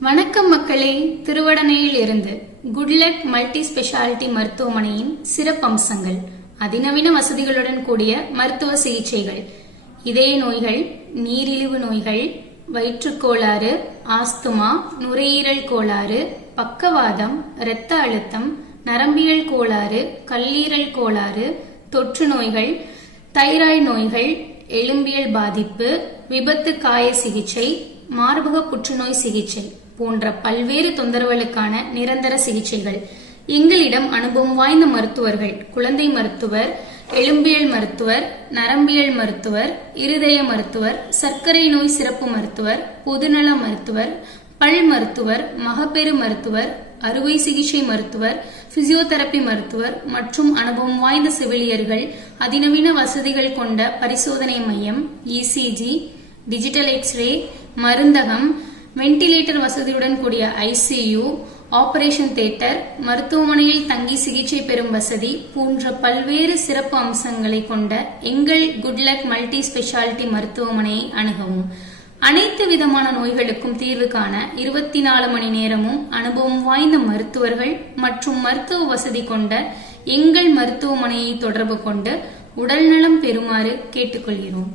வணக்கம் மக்களே, திருவடனையில் இருந்து குட்லக் மல்டி ஸ்பெஷாலிட்டி மருத்துவமனையின் சிறப்பம்சங்கள். அதிநவீன வசதிகளுடன் கூடிய மருத்துவ சிகிச்சைகள், இதய நோய்கள், நீரிழிவு நோய்கள், வயிற்றுக்கோளாறு, ஆஸ்துமா, நுரையீரல் கோளாறு, பக்கவாதம், இரத்த அழுத்தம், நரம்பியல் கோளாறு, கல்லீரல் கோளாறு, தொற்று நோய்கள், தைராய்டு நோய்கள், எலும்பியல் பாதிப்பு, விபத்து காய சிகிச்சை, மார்பக புற்றுநோய் சிகிச்சை போன்ற பல்வேறு தொந்தரவுகளுக்கான நிரந்தர சிகிச்சைகள். எங்களிடம் அனுபவம் வாய்ந்த மருத்துவர்கள், குழந்தை மருத்துவர், எலும்பியல் மருத்துவர், நரம்பியல் மருத்துவர், இருதய மருத்துவர், சர்க்கரை நோய் சிறப்பு மருத்துவர், பொதுநல மருத்துவர், பல் மருத்துவர், மகப்பேறு மருத்துவர், அறுவை சிகிச்சை மருத்துவர், பிசியோதெரபி மருத்துவர் மற்றும் அனுபவம் வாய்ந்த செவிலியர்கள், அதிநவீன வசதிகள் கொண்ட பரிசோதனை மையம், இசிஜி, டிஜிட்டல் எக்ஸ்ரே, மருந்தகம், வென்டிலேட்டர் வசதியுடன் கூடிய ஐசியு, ஆபரேஷன் தியேட்டர், மருத்துவமனையில் தங்கி சிகிச்சை பெறும் வசதி போன்ற பல்வேறு சிறப்பு அம்சங்களை கொண்ட எங்கள் குட்லக் மல்டி ஸ்பெஷாலிட்டி மருத்துவமனையை அணுகவும். அனைத்து விதமான நோய்களுக்கும் தீர்வு காண 24 மணி நேரமும் அனுபவம் வாய்ந்த மருத்துவர்கள் மற்றும் மருத்துவ வசதி கொண்ட எங்கள் மருத்துவமனையை தொடர்பு கொண்டு உடல்நலம் பெறுமாறு கேட்டுக்கொள்கிறோம்.